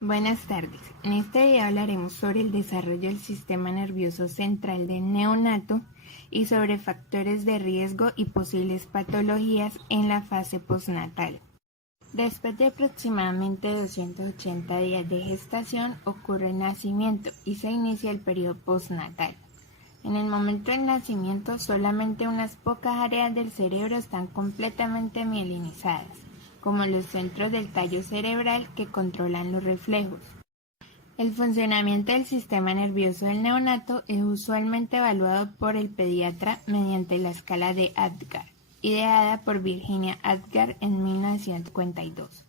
Buenas tardes. En este video hablaremos sobre el desarrollo del sistema nervioso central del neonato y sobre factores de riesgo y posibles patologías en la fase postnatal. Después de aproximadamente 280 días de gestación ocurre el nacimiento y se inicia el periodo postnatal. En el momento del nacimiento solamente unas pocas áreas del cerebro están completamente mielinizadas, como los centros del tallo cerebral que controlan los reflejos. El funcionamiento del sistema nervioso del neonato es usualmente evaluado por el pediatra mediante la escala de Apgar, ideada por Virginia Apgar en 1952.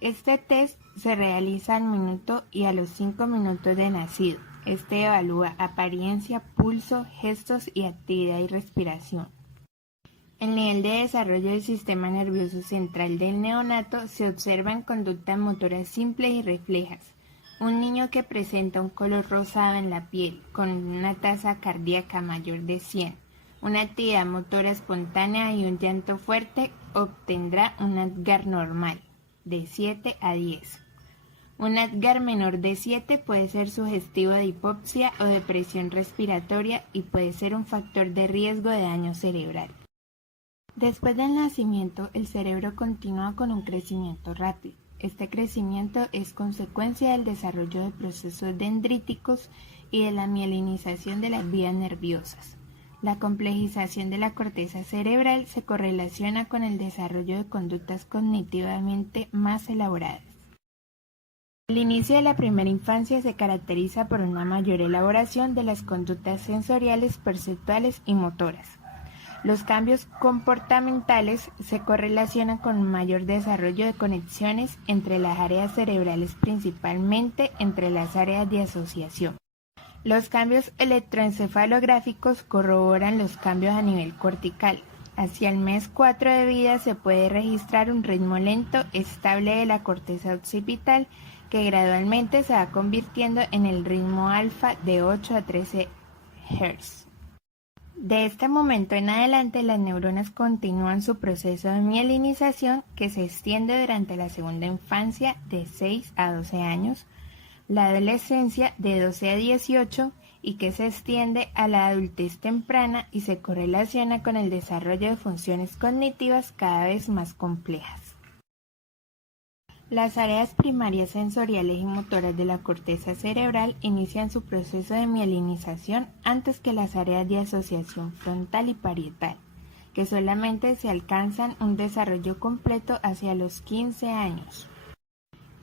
Este test se realiza al minuto y a los 5 minutos de nacido. Este evalúa apariencia, pulso, gestos y actividad y respiración. El nivel de desarrollo del sistema nervioso central del neonato se observa en conductas motoras simples y reflejas. Un niño que presenta un color rosado en la piel, con una tasa cardíaca mayor de 100, una actividad motora espontánea y un llanto fuerte obtendrá un Apgar normal, de 7 a 10. Un Apgar menor de 7 puede ser sugestivo de hipoxia o depresión respiratoria y puede ser un factor de riesgo de daño cerebral. Después del nacimiento, el cerebro continúa con un crecimiento rápido. Este crecimiento es consecuencia del desarrollo de procesos dendríticos y de la mielinización de las vías nerviosas. La complejización de la corteza cerebral se correlaciona con el desarrollo de conductas cognitivamente más elaboradas. El inicio de la primera infancia se caracteriza por una mayor elaboración de las conductas sensoriales, perceptuales y motoras. Los cambios comportamentales se correlacionan con un mayor desarrollo de conexiones entre las áreas cerebrales, principalmente entre las áreas de asociación. Los cambios electroencefalográficos corroboran los cambios a nivel cortical. Hacia el mes 4 de vida se puede registrar un ritmo lento, estable de la corteza occipital que gradualmente se va convirtiendo en el ritmo alfa de 8 a 13 Hz. De este momento en adelante, las neuronas continúan su proceso de mielinización que se extiende durante la segunda infancia de 6 a 12 años, la adolescencia de 12 a 18 y que se extiende a la adultez temprana y se correlaciona con el desarrollo de funciones cognitivas cada vez más complejas. Las áreas primarias sensoriales y motoras de la corteza cerebral inician su proceso de mielinización antes que las áreas de asociación frontal y parietal, que solamente se alcanzan un desarrollo completo hacia los 15 años.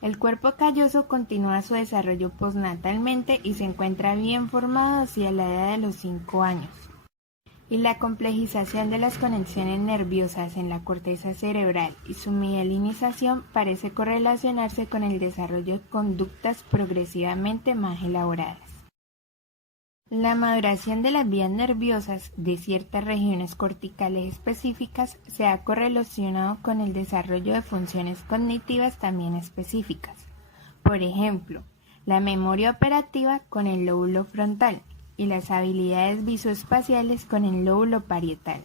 El cuerpo calloso continúa su desarrollo postnatalmente y se encuentra bien formado hacia la edad de los 5 años. Y la complejización de las conexiones nerviosas en la corteza cerebral y su mielinización parece correlacionarse con el desarrollo de conductas progresivamente más elaboradas. La maduración de las vías nerviosas de ciertas regiones corticales específicas se ha correlacionado con el desarrollo de funciones cognitivas también específicas. Por ejemplo, la memoria operativa con el lóbulo frontal y las habilidades visoespaciales con el lóbulo parietal.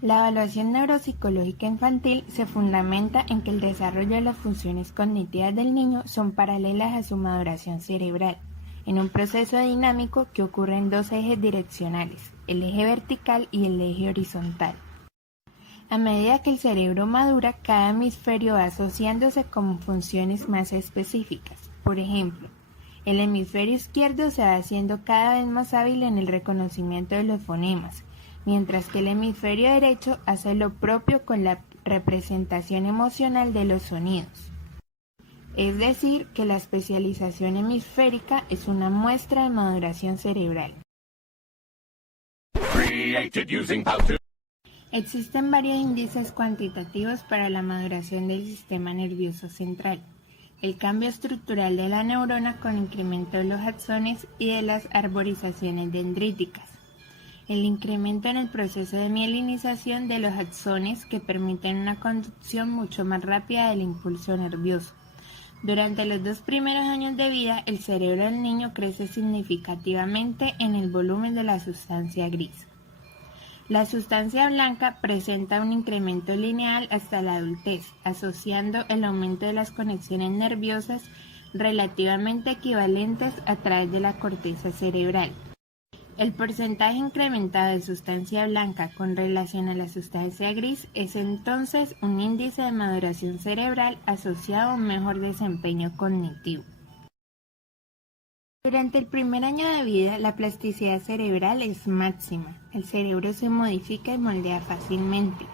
La evaluación neuropsicológica infantil se fundamenta en que el desarrollo de las funciones cognitivas del niño son paralelas a su maduración cerebral, en un proceso dinámico que ocurre en dos ejes direccionales, el eje vertical y el eje horizontal. A medida que el cerebro madura, cada hemisferio va asociándose con funciones más específicas. Por ejemplo, el hemisferio izquierdo se va haciendo cada vez más hábil en el reconocimiento de los fonemas, mientras que el hemisferio derecho hace lo propio con la representación emocional de los sonidos. Es decir, que la especialización hemisférica es una muestra de maduración cerebral. Existen varios índices cuantitativos para la maduración del sistema nervioso central. El cambio estructural de la neurona con incremento de los axones y de las arborizaciones dendríticas. El incremento en el proceso de mielinización de los axones que permiten una conducción mucho más rápida del impulso nervioso. Durante los 2 primeros años de vida, el cerebro del niño crece significativamente en el volumen de la sustancia gris. La sustancia blanca presenta un incremento lineal hasta la adultez, asociando el aumento de las conexiones nerviosas relativamente equivalentes a través de la corteza cerebral. El porcentaje incrementado de sustancia blanca con relación a la sustancia gris es entonces un índice de maduración cerebral asociado a un mejor desempeño cognitivo. Durante el primer año de vida, la plasticidad cerebral es máxima. El cerebro se modifica y moldea fácilmente.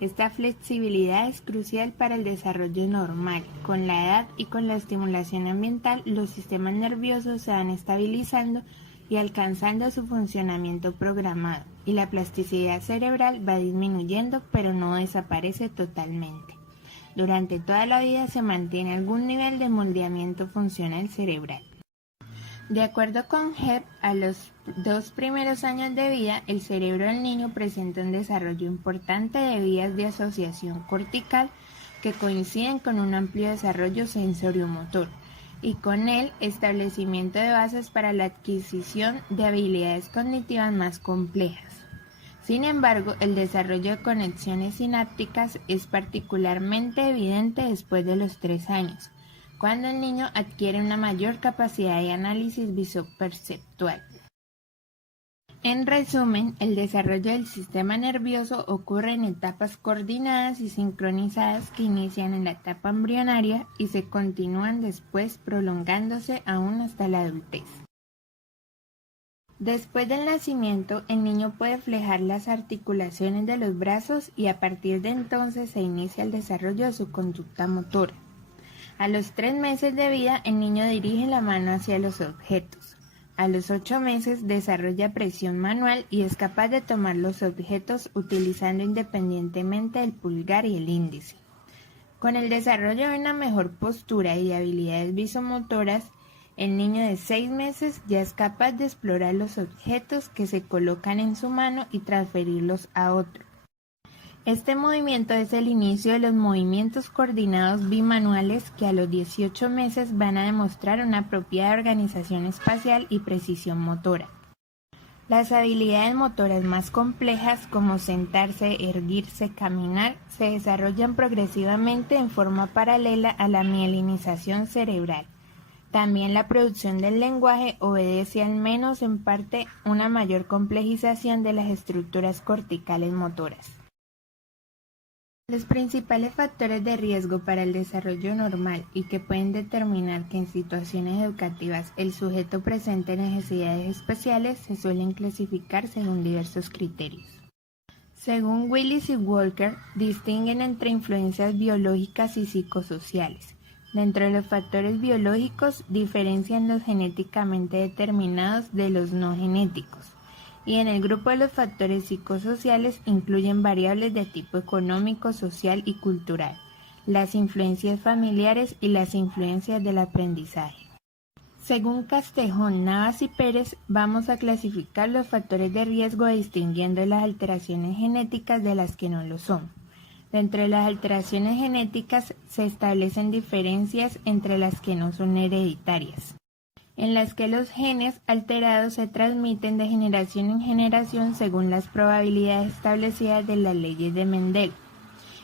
Esta flexibilidad es crucial para el desarrollo normal. Con la edad y con la estimulación ambiental, los sistemas nerviosos se van estabilizando y alcanzando su funcionamiento programado, y la plasticidad cerebral va disminuyendo, pero no desaparece totalmente. Durante toda la vida se mantiene algún nivel de moldeamiento funcional cerebral. De acuerdo con Hebb, a los 2 primeros años de vida, el cerebro del niño presenta un desarrollo importante de vías de asociación cortical que coinciden con un amplio desarrollo sensoriomotor y con el establecimiento de bases para la adquisición de habilidades cognitivas más complejas. Sin embargo, el desarrollo de conexiones sinápticas es particularmente evidente después de los 3 años, cuando el niño adquiere una mayor capacidad de análisis visoperceptual. En resumen, el desarrollo del sistema nervioso ocurre en etapas coordinadas y sincronizadas que inician en la etapa embrionaria y se continúan después prolongándose aún hasta la adultez. Después del nacimiento, el niño puede flejar las articulaciones de los brazos y a partir de entonces se inicia el desarrollo de su conducta motora. A los 3 meses de vida, el niño dirige la mano hacia los objetos. A los 8 meses desarrolla presión manual y es capaz de tomar los objetos utilizando independientemente el pulgar y el índice. Con el desarrollo de una mejor postura y de habilidades visomotoras, el niño de 6 meses ya es capaz de explorar los objetos que se colocan en su mano y transferirlos a otro. Este movimiento es el inicio de los movimientos coordinados bimanuales que a los 18 meses van a demostrar una apropiada organización espacial y precisión motora. Las habilidades motoras más complejas, como sentarse, erguirse, caminar, se desarrollan progresivamente en forma paralela a la mielinización cerebral. También la producción del lenguaje obedece al menos en parte una mayor complejización de las estructuras corticales motoras. Los principales factores de riesgo para el desarrollo normal y que pueden determinar que en situaciones educativas el sujeto presente necesidades especiales se suelen clasificar según diversos criterios. Según Willis y Walker, distinguen entre influencias biológicas y psicosociales. Dentro de los factores biológicos, diferencian los genéticamente determinados de los no genéticos. Y en el grupo de los factores psicosociales incluyen variables de tipo económico, social y cultural, las influencias familiares y las influencias del aprendizaje. Según Castejón, Navas y Pérez, vamos a clasificar los factores de riesgo distinguiendo las alteraciones genéticas de las que no lo son. Dentro de las alteraciones genéticas se establecen diferencias entre las que no son hereditarias, en las que los genes alterados se transmiten de generación en generación según las probabilidades establecidas de las leyes de Mendel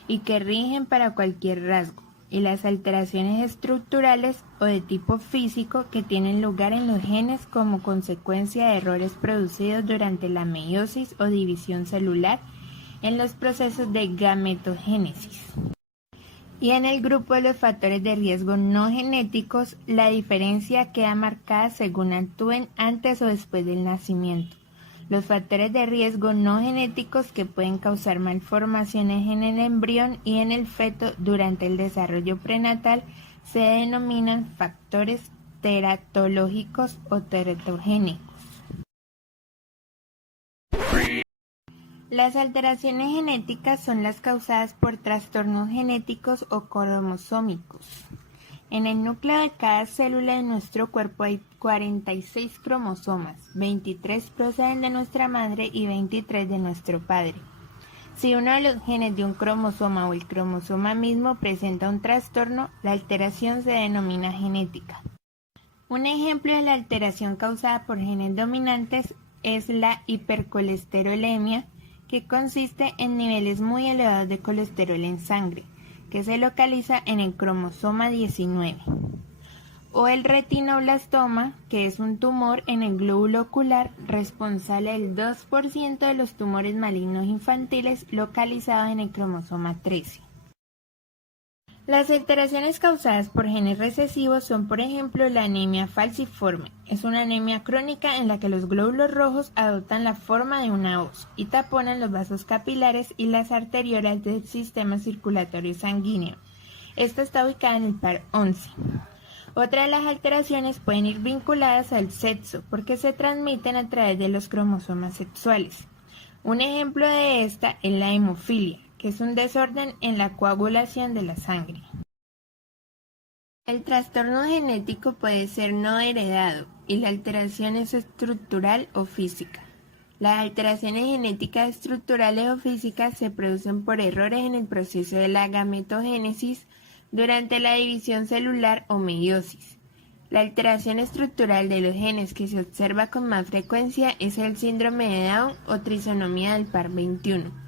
y que rigen para cualquier rasgo, y las alteraciones estructurales o de tipo físico que tienen lugar en los genes como consecuencia de errores producidos durante la meiosis o división celular en los procesos de gametogénesis. Y en el grupo de los factores de riesgo no genéticos, la diferencia queda marcada según actúen antes o después del nacimiento. Los factores de riesgo no genéticos que pueden causar malformaciones en el embrión y en el feto durante el desarrollo prenatal se denominan factores teratológicos o teratogénicos. Las alteraciones genéticas son las causadas por trastornos genéticos o cromosómicos. En el núcleo de cada célula de nuestro cuerpo hay 46 cromosomas, 23 proceden de nuestra madre y 23 de nuestro padre. Si uno de los genes de un cromosoma o el cromosoma mismo presenta un trastorno, la alteración se denomina genética. Un ejemplo de la alteración causada por genes dominantes es la hipercolesterolemia, que consiste en niveles muy elevados de colesterol en sangre, que se localiza en el cromosoma 19. O el retinoblastoma, que es un tumor en el glóbulo ocular responsable del 2% de los tumores malignos infantiles localizados en el cromosoma 13. Las alteraciones causadas por genes recesivos son, por ejemplo, la anemia falciforme. Es una anemia crónica en la que los glóbulos rojos adoptan la forma de una hoz y taponan los vasos capilares y las arteriolas del sistema circulatorio sanguíneo. Esta está ubicada en el par 11. Otra de las alteraciones pueden ir vinculadas al sexo, porque se transmiten a través de los cromosomas sexuales. Un ejemplo de esta es la hemofilia, que es un desorden en la coagulación de la sangre. El trastorno genético puede ser no heredado y la alteración es estructural o física. Las alteraciones genéticas estructurales o físicas se producen por errores en el proceso de la gametogénesis durante la división celular o meiosis. La alteración estructural de los genes que se observa con más frecuencia es el síndrome de Down o trisonomía del par 21,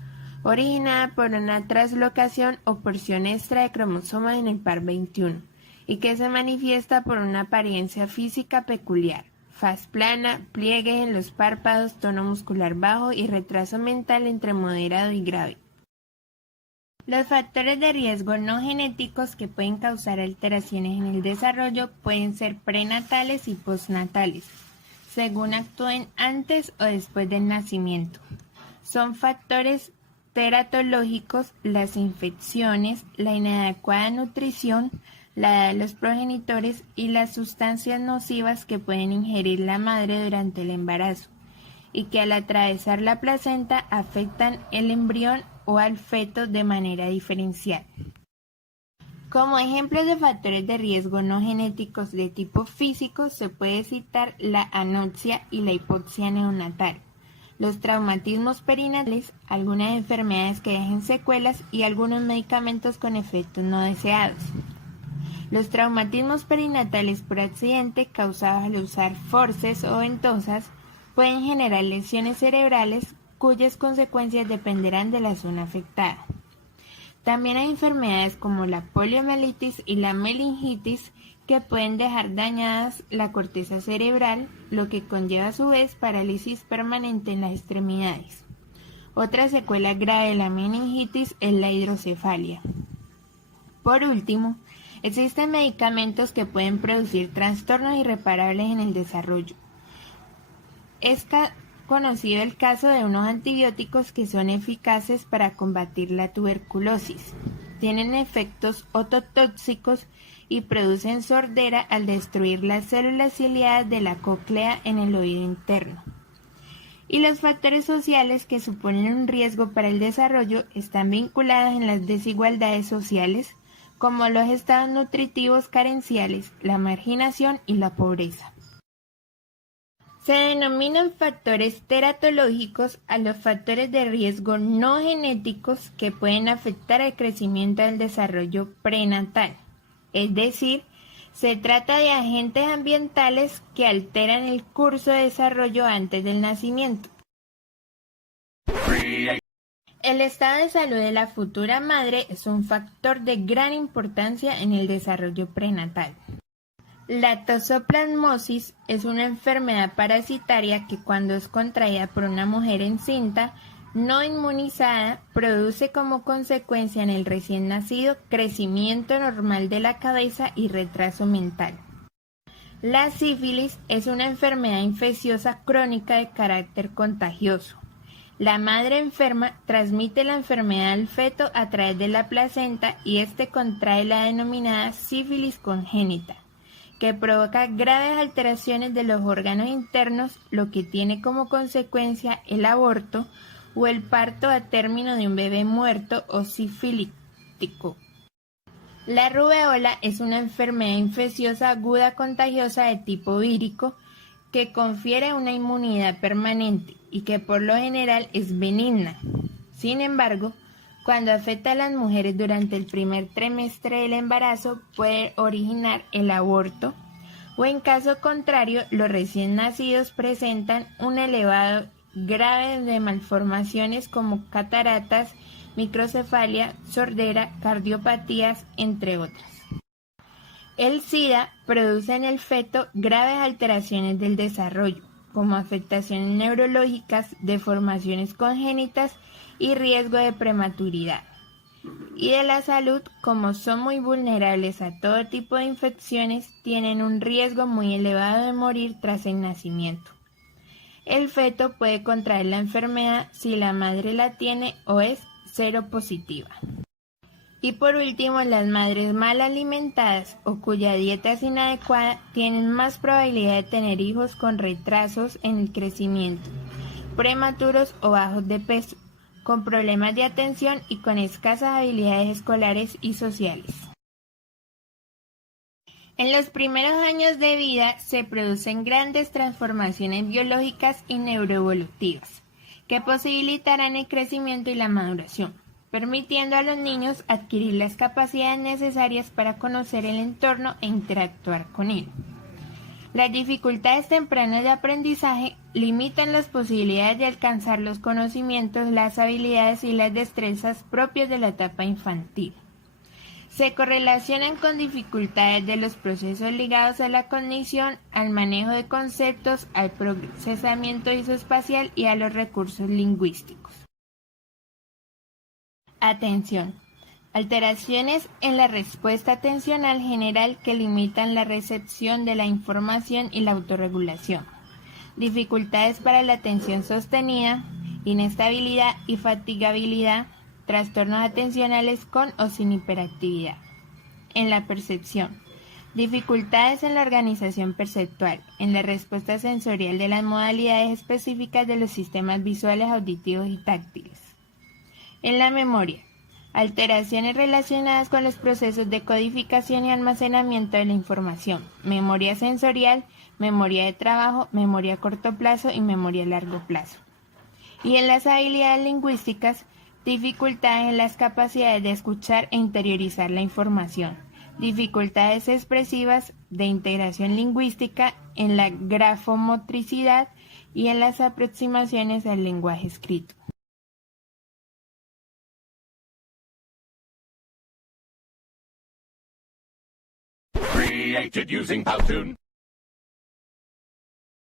originada por una traslocación o porción extra de cromosomas en el par 21, y que se manifiesta por una apariencia física peculiar, faz plana, pliegues en los párpados, tono muscular bajo y retraso mental entre moderado y grave. Los factores de riesgo no genéticos que pueden causar alteraciones en el desarrollo pueden ser prenatales y postnatales, según actúen antes o después del nacimiento. Son factores teratológicos, las infecciones, la inadecuada nutrición, la edad de los progenitores y las sustancias nocivas que pueden ingerir la madre durante el embarazo y que al atravesar la placenta afectan el embrión o al feto de manera diferencial. Como ejemplos de factores de riesgo no genéticos de tipo físico se puede citar la anoxia y la hipoxia neonatal, los traumatismos perinatales, algunas enfermedades que dejen secuelas y algunos medicamentos con efectos no deseados. Los traumatismos perinatales por accidente causados al usar forceps o ventosas pueden generar lesiones cerebrales cuyas consecuencias dependerán de la zona afectada. También hay enfermedades como la poliomielitis y la meningitis que pueden dejar dañadas la corteza cerebral, lo que conlleva a su vez parálisis permanente en las extremidades. Otra secuela grave de la meningitis es la hidrocefalia. Por último, existen medicamentos que pueden producir trastornos irreparables en el desarrollo. Es conocido el caso de unos antibióticos que son eficaces para combatir la tuberculosis. Tienen efectos ototóxicos y producen sordera al destruir las células ciliadas de la cóclea en el oído interno. Y los factores sociales que suponen un riesgo para el desarrollo están vinculados en las desigualdades sociales, como los estados nutritivos carenciales, la marginación y la pobreza. Se denominan factores teratológicos a los factores de riesgo no genéticos que pueden afectar el crecimiento del desarrollo prenatal. Es decir, se trata de agentes ambientales que alteran el curso de desarrollo antes del nacimiento. El estado de salud de la futura madre es un factor de gran importancia en el desarrollo prenatal. La toxoplasmosis es una enfermedad parasitaria que cuando es contraída por una mujer encinta no inmunizada produce como consecuencia en el recién nacido crecimiento normal de la cabeza y retraso mental. La sífilis es una enfermedad infecciosa crónica de carácter contagioso. La madre enferma transmite la enfermedad al feto a través de la placenta y éste contrae la denominada sífilis congénita, que provoca graves alteraciones de los órganos internos, lo que tiene como consecuencia el aborto o el parto a término de un bebé muerto o sifilítico. La rubeola es una enfermedad infecciosa aguda contagiosa de tipo vírico que confiere una inmunidad permanente y que por lo general es benigna. Sin embargo, cuando afecta a las mujeres durante el primer trimestre del embarazo puede originar el aborto o en caso contrario los recién nacidos presentan un elevado graves de malformaciones como cataratas, microcefalia, sordera, cardiopatías, entre otras. El SIDA produce en el feto graves alteraciones del desarrollo, como afectaciones neurológicas, deformaciones congénitas y riesgo de prematuridad. Y de la salud, como son muy vulnerables a todo tipo de infecciones, tienen un riesgo muy elevado de morir tras el nacimiento. El feto puede contraer la enfermedad si la madre la tiene o es seropositiva. Y por último, las madres mal alimentadas o cuya dieta es inadecuada tienen más probabilidad de tener hijos con retrasos en el crecimiento, prematuros o bajos de peso, con problemas de atención y con escasas habilidades escolares y sociales. En los primeros años de vida se producen grandes transformaciones biológicas y neuroevolutivas, que posibilitarán el crecimiento y la maduración, permitiendo a los niños adquirir las capacidades necesarias para conocer el entorno e interactuar con él. Las dificultades tempranas de aprendizaje limitan las posibilidades de alcanzar los conocimientos, las habilidades y las destrezas propias de la etapa infantil. Se correlacionan con dificultades de los procesos ligados a la cognición, al manejo de conceptos, al procesamiento isoespacial y a los recursos lingüísticos. Atención. Alteraciones en la respuesta atencional general que limitan la recepción de la información y la autorregulación. Dificultades para la atención sostenida, inestabilidad y fatigabilidad, trastornos atencionales con o sin hiperactividad. En la percepción. Dificultades en la organización perceptual, en la respuesta sensorial de las modalidades específicas de los sistemas visuales, auditivos y táctiles. En la memoria. Alteraciones relacionadas con los procesos de codificación y almacenamiento de la información, memoria sensorial, memoria de trabajo, memoria a corto plazo y memoria a largo plazo. Y en las habilidades lingüísticas, dificultades en las capacidades de escuchar e interiorizar la información, dificultades expresivas de integración lingüística en la grafomotricidad y en las aproximaciones al lenguaje escrito. Created using Powtoon.